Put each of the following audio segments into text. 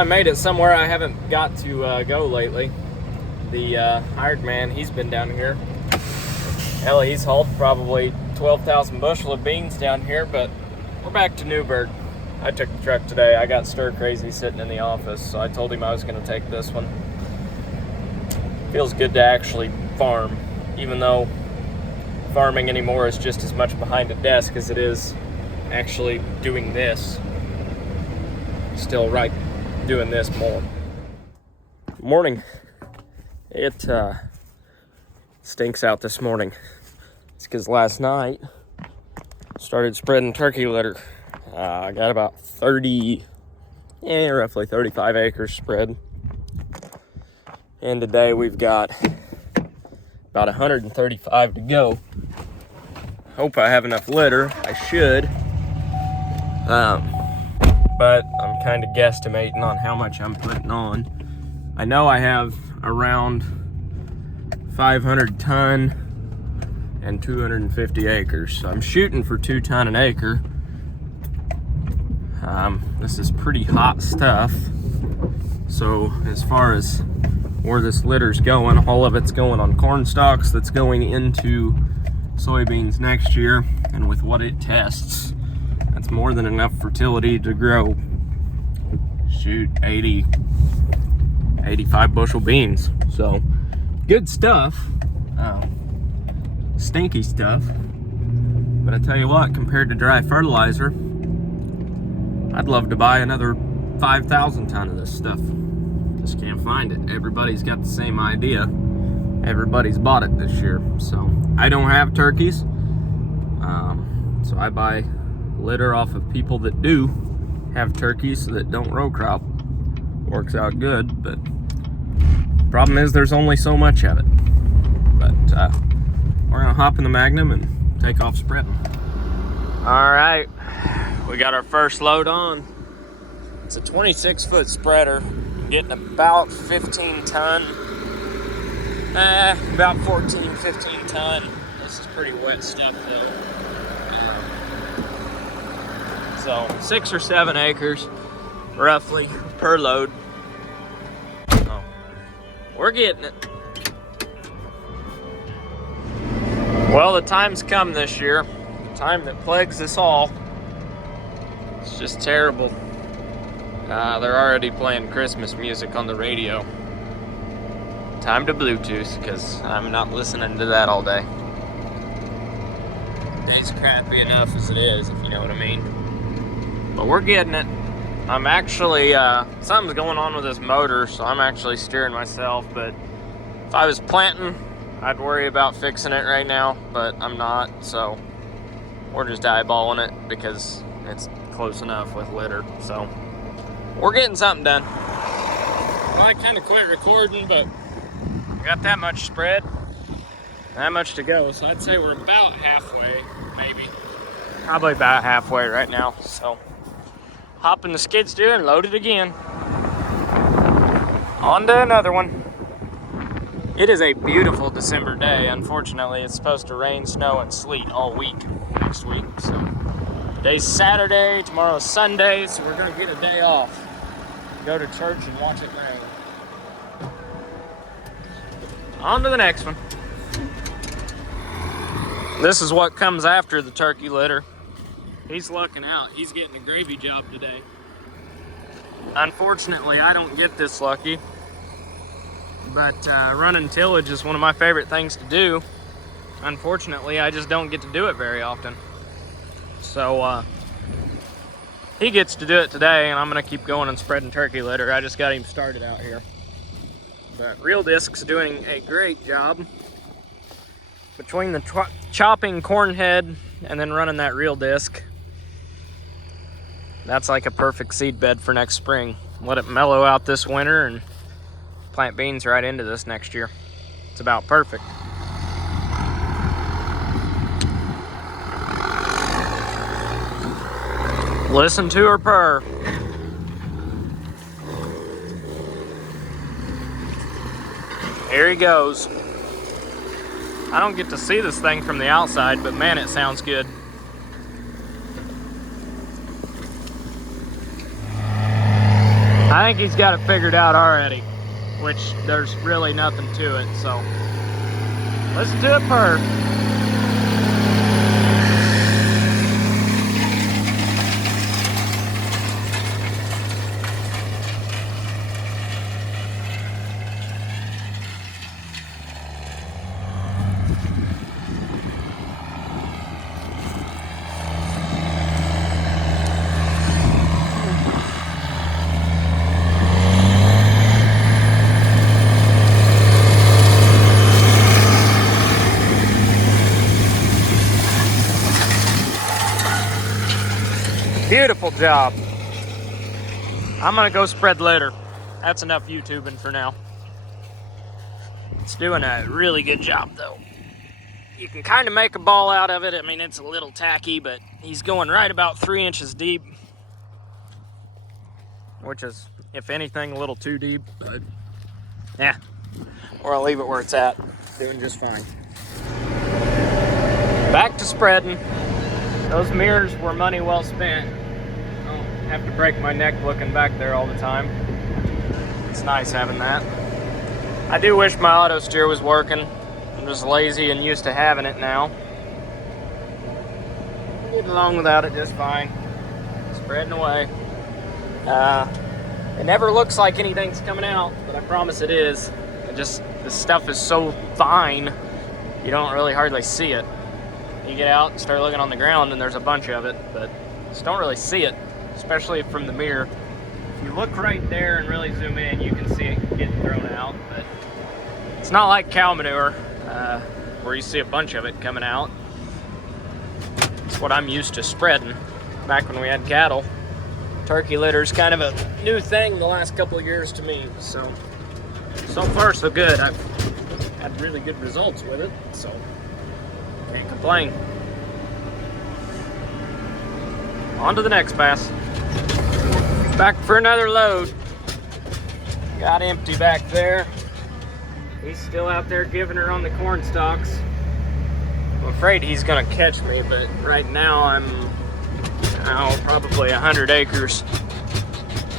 I made it somewhere I haven't got to go lately. The hired man, he's been down here. Hell, he's hauled probably 12,000 bushel of beans down here, but we're back to Newburgh. I took the truck today. I got stir crazy sitting in the office, so I told him I was going to take this one. Feels good to actually farm, even though farming anymore is just as much behind a desk as it is actually doing this. Still right doing this more. Morning. It stinks out this morning. It's because last night started spreading turkey litter. I got about roughly 35 acres spread. And today we've got about 135 to go. Hope I have enough litter. I should. But I'm kind of guesstimating on how much I'm putting on. I know I have around 500 ton and 250 acres. So I'm shooting for 2 ton an acre. This is pretty hot stuff. So as far as where this litter's going, all of it's going on corn stalks that's going into soybeans next year. And with what it tests, that's more than enough fertility to grow, 80, 85 bushel beans. So good stuff, stinky stuff. But I tell you what, compared to dry fertilizer, I'd love to buy another 5,000 ton of this stuff. Just can't find it. Everybody's got the same idea. Everybody's bought it this year. So I don't have turkeys, so I buy litter off of people that do have turkeys that don't row crop. Works out good, but problem is there's only so much of it. But we're gonna hop in the Magnum and take off spreading. All right, we got our first load on. It's a 26-foot spreader, getting about 15 ton, about 14, 15 ton. This is pretty wet stuff though. So 6 or 7 acres, roughly, per load. So we're getting it. Well, the time's come this year. The time that plagues us all. It's just terrible. They're already playing Christmas music on the radio. Time to Bluetooth, because I'm not listening to that all day. The day's crappy enough as it is, if you know what I mean. But we're getting it. I'm actually, something's going on with this motor, so I'm actually steering myself. But if I was planting, I'd worry about fixing it right now, but I'm not. So we're just eyeballing it because it's close enough with litter. So we're getting something done. Well, I kind of quit recording, but we got that much spread, that much to go. So I'd say we're about halfway, maybe. Probably about halfway right now. So hop in the skid steer and load it again. On to another one. It is a beautiful December day. Unfortunately, it's supposed to rain, snow, and sleet all week next week. So today's Saturday, tomorrow's Sunday, so we're gonna get a day off. Go to church and watch it rain. On to the next one. This is what comes after the turkey litter. He's lucking out. He's getting a gravy job today. Unfortunately, I don't get this lucky. But running tillage is one of my favorite things to do. Unfortunately, I just don't get to do it very often. So he gets to do it today, and I'm gonna keep going and spreading turkey litter. I just got him started out here. But Reel Disc's doing a great job. Between the chopping corn head and then running that Reel Disc, that's like a perfect seed bed for next spring. Let it mellow out this winter and plant beans right into this next year. It's about perfect. Listen to her purr. Here he goes. I don't get to see this thing from the outside, but man, it sounds good. I think he's got it figured out already, which there's really nothing to it, so listen to it purr. Beautiful job. I'm gonna go spread later. That's enough YouTubing for now. It's doing a really good job though. You can kind of make a ball out of it. I mean, it's a little tacky, but he's going right about 3 inches deep, which is, if anything, a little too deep, but yeah, or I'll leave it where it's at. Doing just fine. Back to spreading. Those mirrors were money well spent. I don't have to break my neck looking back there all the time. It's nice having that. I do wish my auto steer was working. I'm just lazy and used to having it now. Get along without it just fine. Spreading away. It never looks like anything's coming out, but I promise it is. The stuff is so fine, you don't really hardly see it. You get out and start looking on the ground and there's a bunch of it, but just don't really see it, especially from the mirror. If you look right there and really zoom in, you can see it getting thrown out, but it's not like cow manure, where you see a bunch of it coming out. It's what I'm used to spreading back when we had cattle. Turkey litter is kind of a new thing the last couple of years to me, so far so good. I've had really good results with it, so can't complain. On to the next pass. Back for another load. Got empty back there. He's still out there giving her on the corn stalks. I'm afraid he's gonna catch me, but right now I'm probably 100 acres.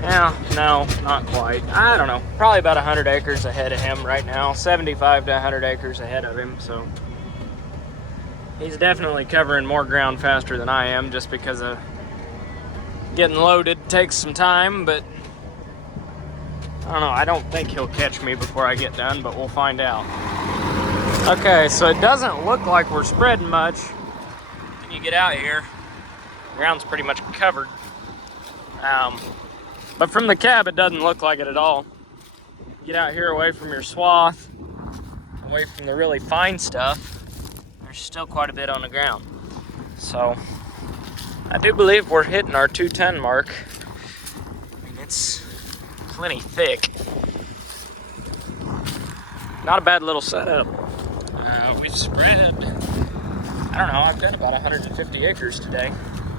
Yeah, no, not quite. I don't know. Probably about 100 acres ahead of him right now. 75 to 100 acres ahead of him, so he's definitely covering more ground faster than I am, just because of getting loaded takes some time, but I don't know. I don't think he'll catch me before I get done, but we'll find out. Okay, so it doesn't look like we're spreading much. When you get out here, the ground's pretty much covered. But from the cab, it doesn't look like it at all. Get out here away from your swath, away from the really fine stuff, there's still quite a bit on the ground. So I do believe we're hitting our 2-ton mark. I mean, it's plenty thick. Not a bad little setup. We've spread, I don't know, I've done about 150 acres today,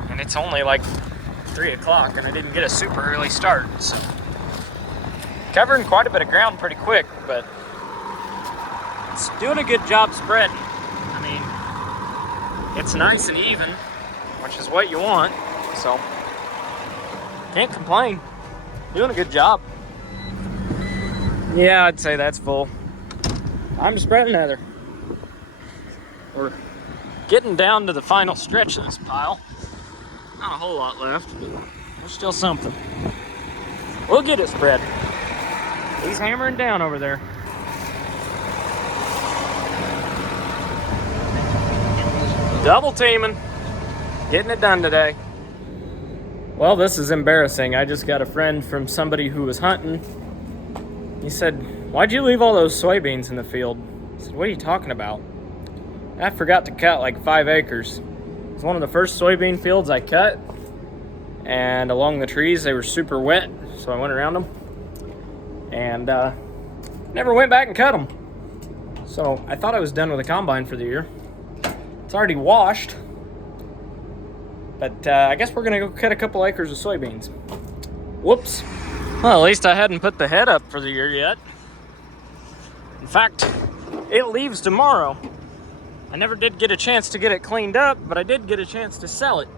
and it's only like 3 o'clock, and I didn't get a super early start, so covering quite a bit of ground pretty quick, but it's doing a good job spreading. I mean, it's nice and even, which is what you want, so can't complain. Doing a good job. Yeah, I'd say that's full. I'm spreading another. We're getting down to the final stretch of this pile. Not a whole lot left, but there's still something. We'll get it spread. He's hammering down over there. Double teaming. Getting it done today. Well, this is embarrassing. I just got a friend from somebody who was hunting. He said, "Why'd you leave all those soybeans in the field?" I said, "What are you talking about?" I forgot to cut like 5 acres. It was one of the first soybean fields I cut, and along the trees they were super wet, so I went around them and never went back and cut them. So I thought I was done with the combine for the year. It's already washed, but I guess we're gonna go cut a couple acres of soybeans. Whoops. Well, at least I hadn't put the head up for the year yet. In fact, it leaves tomorrow. I never did get a chance to get it cleaned up, but I did get a chance to sell it.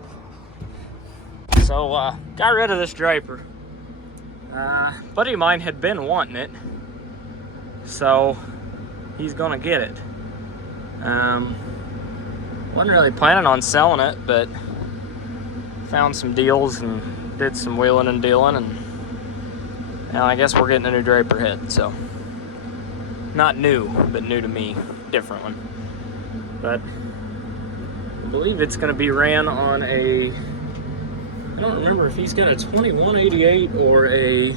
So, got rid of this draper. A buddy of mine had been wanting it, so he's gonna get it. Wasn't really planning on selling it, but found some deals and did some wheeling and dealing, and now I guess we're getting a new draper head. So not new, but new to me, different one. But I believe it's going to be ran on a, I don't remember if he's got a 2188 or he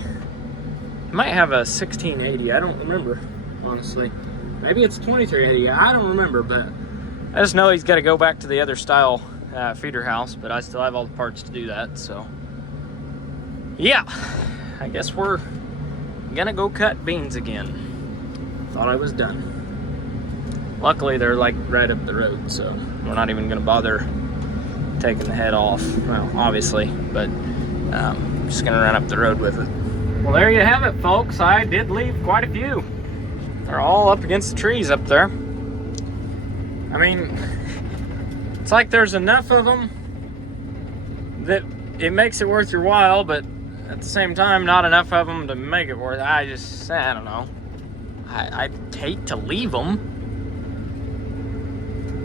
might have a 1680. I don't remember, honestly. Maybe it's 2380. I don't remember, but I just know he's got to go back to the other style feeder house, but I still have all the parts to do that. So yeah, I guess we're gonna go cut beans again. Thought I was done. Luckily they're like right up the road, so we're not even gonna bother taking the head off. Well, obviously, but just gonna run up the road with it. Well, there you have it, folks. I did leave quite a few. They're all up against the trees up there. I mean, it's like there's enough of them that it makes it worth your while, but at the same time, not enough of them to make it worth it. I don't know. I'd hate to leave them.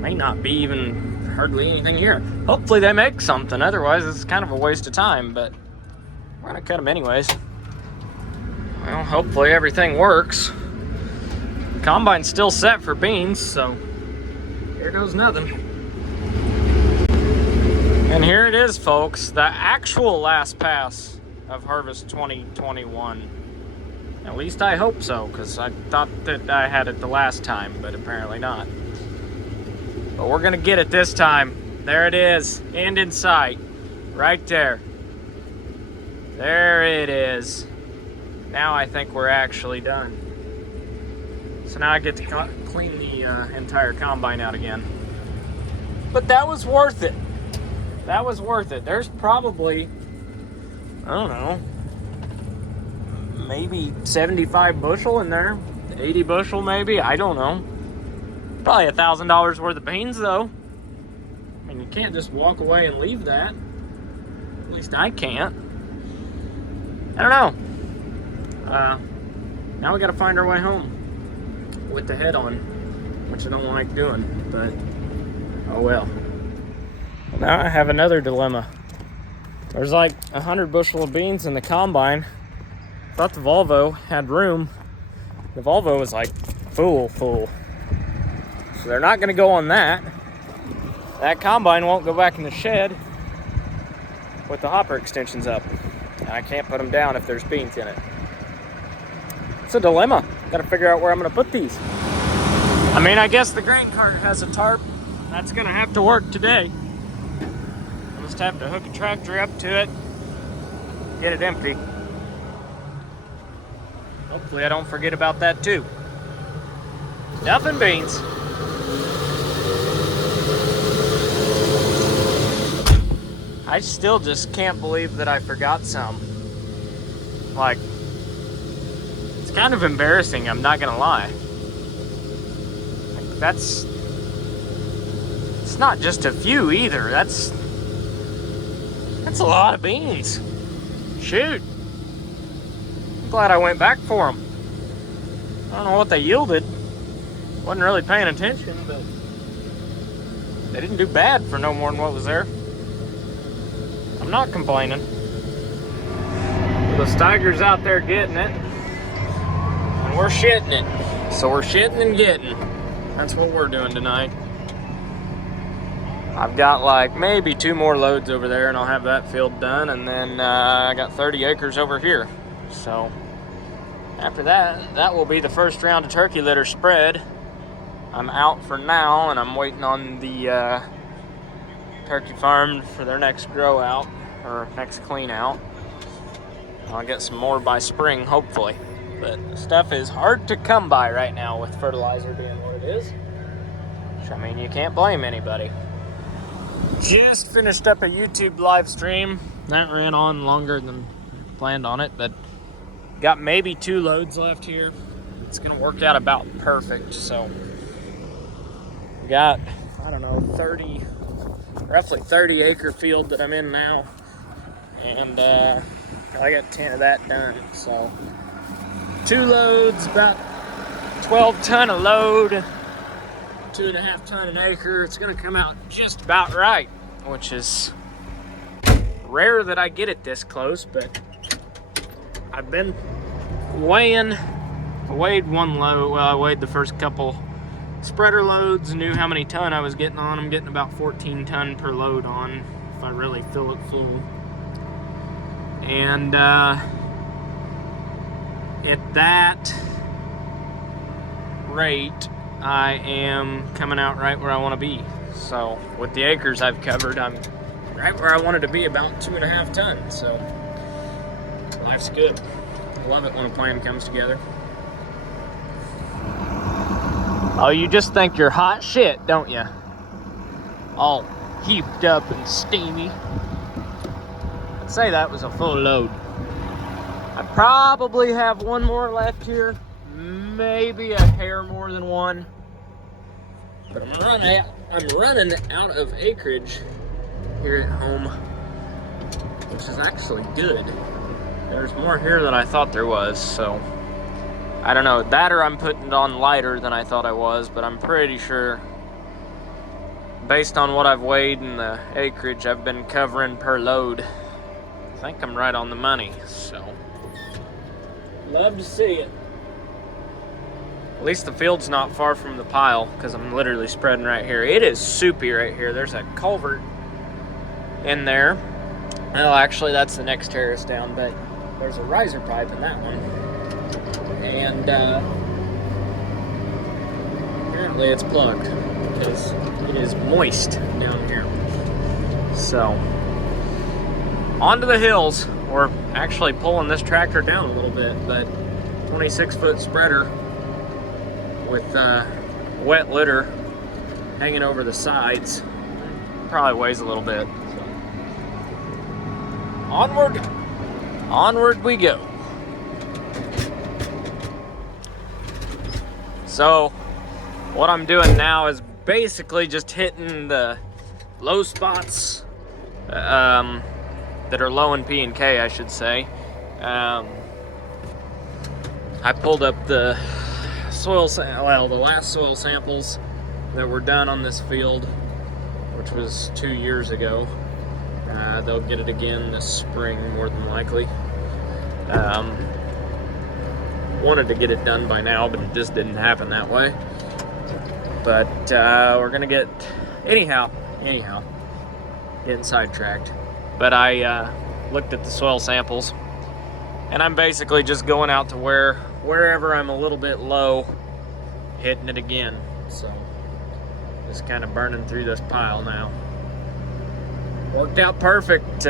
May not be even hardly anything here. Hopefully they make something, otherwise it's kind of a waste of time, but we're gonna cut them anyways. Well, hopefully everything works. Combine's still set for beans, so here goes nothing. And here it is, folks, the actual last pass of harvest 2021. At least I hope so, because I thought that I had it the last time, but apparently not. But we're gonna get it this time. There it is, end in sight, right there. There it is. Now I think we're actually done. So now I get to clean the entire combine out again. But that was worth it. That was worth it. There's probably, I don't know, maybe 75 bushel in there. 80 bushel maybe, I don't know. Probably $1,000 worth of beans though. I mean, you can't just walk away and leave that. At least I can't. I don't know. Now we gotta find our way home with the head on, which I don't like doing, but oh well. Now I have another dilemma. There's like 100 bushel of beans in the combine. Thought the Volvo had room. The Volvo was like full. So they're not gonna go on that. That combine won't go back in the shed with the hopper extensions up. And I can't put them down if there's beans in it. It's a dilemma. Gotta figure out where I'm gonna put these. I mean, I guess the grain cart has a tarp. That's gonna have to work today. I'll just have to hook a tractor up to it, get it empty. Hopefully I don't forget about that too. Stuffing beans. I still just can't believe that I forgot some. Like, it's kind of embarrassing, I'm not gonna lie. Like, it's not just a few either. That's a lot of beans. Shoot. I'm glad I went back for them. I don't know what they yielded. Wasn't really paying attention, but they didn't do bad for no more than what was there. I'm not complaining. The Steiger's out there getting it, and we're shitting it. So we're shitting and getting. That's what we're doing tonight. I've got like maybe 2 more loads over there, and I'll have that field done, and then I got 30 acres over here. So after that, that will be the first round of turkey litter spread. I'm out for now, and I'm waiting on the turkey farm for their next grow out, or next clean out. I'll get some more by spring, hopefully. But stuff is hard to come by right now with fertilizer being what it is. Which, I mean, you can't blame anybody. Just finished up a YouTube live stream. That ran on longer than planned on it, but got maybe 2 loads left here. It's gonna work out about perfect. So we got, I don't know, roughly 30 acre field that I'm in now. And I got 10 of that done. So 2 loads, about 12 ton a load, 2.5 ton an acre. It's gonna come out just about right, which is rare that I get it this close, but I've been weighing. I weighed one load. Well, I weighed the first couple spreader loads, knew how many ton I was getting on. I'm getting about 14 ton per load on if I really fill it full. And at that rate, I am coming out right where I want to be. So with the acres I've covered, I'm right where I wanted to be, about 2.5 tons. So life's good. I love it when a plan comes together. Oh, you just think you're hot shit, don't you? All heaped up and steamy. I'd say that was a full load. I probably have one more left here, maybe a hair more than one. But I'm running out of acreage here at home, which is actually good. There's more here than I thought there was, so I don't know. That or I'm putting it on lighter than I thought I was, but I'm pretty sure, based on what I've weighed and the acreage I've been covering per load, I think I'm right on the money, so love to see it. At least the field's not far from the pile, because I'm literally spreading right here. It is soupy right here. There's a culvert in there. Well, actually, that's the next terrace down, but there's a riser pipe in that one. And apparently it's plugged because it is moist down here. So, onto the hills. We're actually pulling this tractor down a little bit, but 26-foot spreader with wet litter hanging over the sides. Probably weighs a little bit. So. Onward we go. So what I'm doing now is basically just hitting the low spots that are low in P and K, I should say. I pulled up the the last soil samples that were done on this field, which was 2 years ago. They'll get it again this spring, more than likely. Wanted to get it done by now, but it just didn't happen that way. But we're gonna get anyhow, getting sidetracked. But I looked at the soil samples, and I'm basically just going out to wherever I'm a little bit low, hitting it again. So just kind of burning through this pile now. Worked out perfect.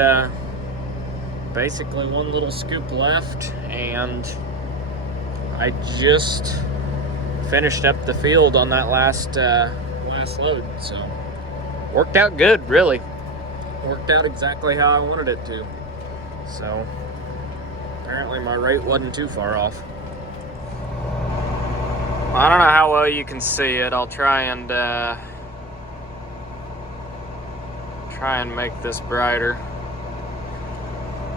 Basically one little scoop left, and I just finished up the field on that last load. So worked out good, really. Worked out exactly how I wanted it to. So apparently my rate wasn't too far off. I don't know how well you can see it. I'll try and make this brighter.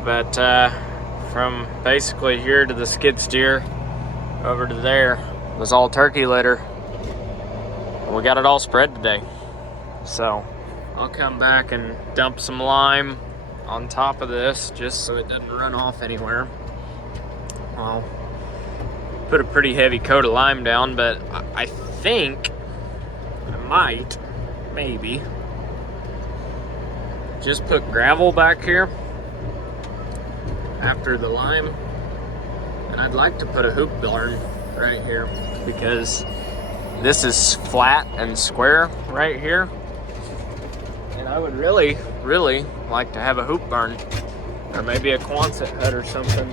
But from basically here to the skid steer over to there was all turkey litter. And we got it all spread today. So I'll come back and dump some lime on top of this just so it doesn't run off anywhere. I'll put a pretty heavy coat of lime down, but I think I might, maybe, just put gravel back here after the lime. And I'd like to put a hoop barn right here because this is flat and square right here. And I would really, really like to have a hoop barn, or maybe a Quonset hut or something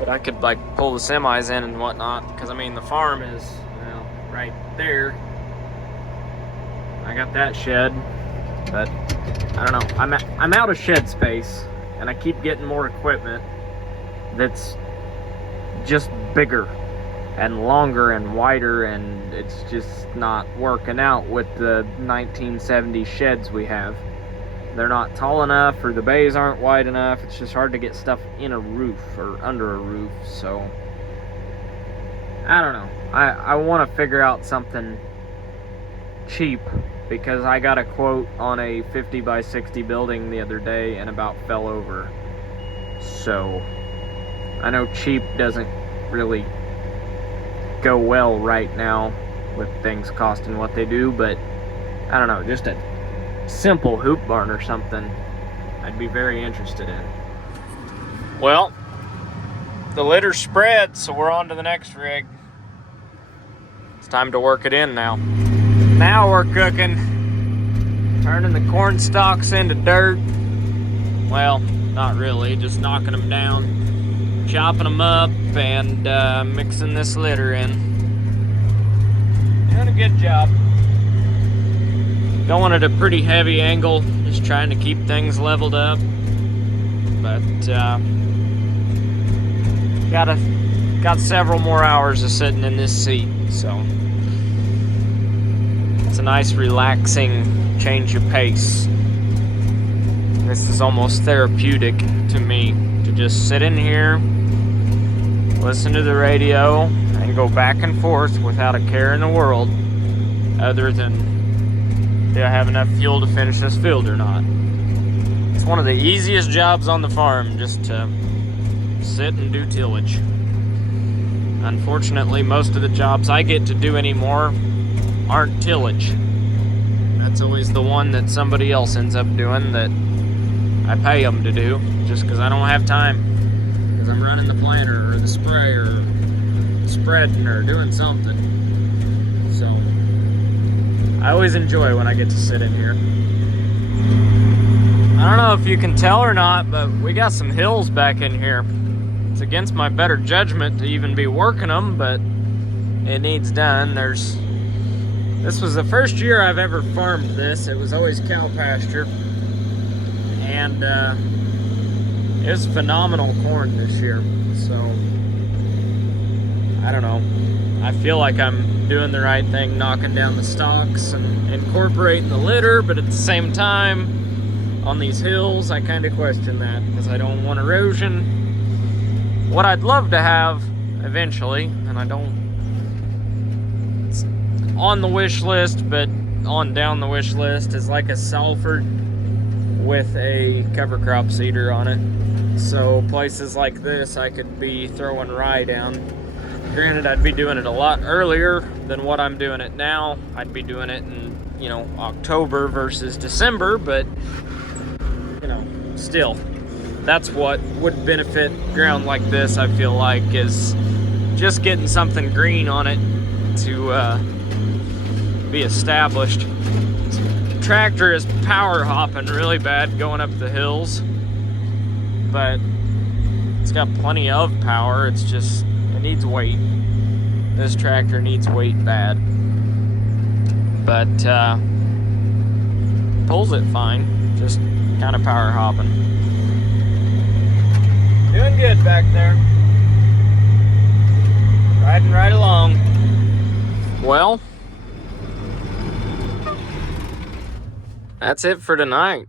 that I could like pull the semis in and whatnot. Because I mean the farm is, well, right there. I got that shed, but I don't know. I'm out of shed space, and I keep getting more equipment that's just bigger and longer and wider, and it's just not working out with the 1970 sheds we have. they're not tall enough, or the bays aren't wide enough. It's just hard to get stuff in a roof or under a roof. So I don't know. I want to figure out something cheap, because I got a quote on a 50 by 60 building the other day and about fell over. So I know cheap doesn't really go well right now with things costing what they do, but I don't know, just a simple hoop barn or something I'd be very interested in. Well, the litter's spread, so we're on to the next rig. It's time to work it in now. Now we're cooking, turning the corn stalks into dirt. Well, not really, just knocking them down, chopping them up, and mixing this litter in. Doing a good job. Going at a pretty heavy angle, just trying to keep things leveled up. But got several more hours of sitting in this seat, so it's a nice relaxing change of pace. This is almost therapeutic to me, to just sit in here, listen to the radio, and go back and forth without a care in the world, other than do I have enough fuel to finish this field or not. It's one of the easiest jobs on the farm, just to sit and do tillage. Unfortunately, most of the jobs I get to do anymore aren't tillage. That's always the one that somebody else ends up doing that I pay them to do, just because I don't have time, because I'm running the planter or the sprayer, or spreading or doing something. So I always enjoy when I get to sit in here. I don't know if you can tell or not, but we got some hills back in here. It's against my better judgment to even be working them, but it needs done. This was the first year I've ever farmed this. It was always cow pasture, and it was phenomenal corn this year. So I don't know, I feel like I'm doing the right thing, knocking down the stalks and incorporating the litter, but at the same time, on these hills, I kind of question that, because I don't want erosion. What I'd love to have eventually, and it's on the wish list, but on down the wish list, is like a Salford with a cover crop seeder on it. So places like this, I could be throwing rye down. Granted, I'd be doing it a lot earlier than what I'm doing it now. I'd be doing it in, October versus December, but, still, that's what would benefit ground like this, I feel like, is just getting something green on it to be established. The tractor is power hopping really bad going up the hills, but it's got plenty of power. It's just, it needs weight. This tractor needs weight bad, but pulls it fine, just kind of power hopping. Doing good back there. Riding right along. Well, that's it for tonight.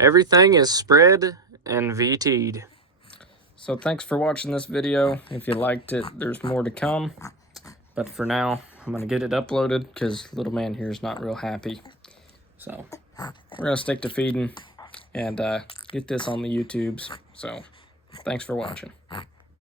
Everything is spread and VT'd. So thanks for watching this video. If you liked it, there's more to come. But for now, I'm going to get it uploaded because little man here is not real happy. So we're going to stick to feeding and get this on the YouTubes. So thanks for watching.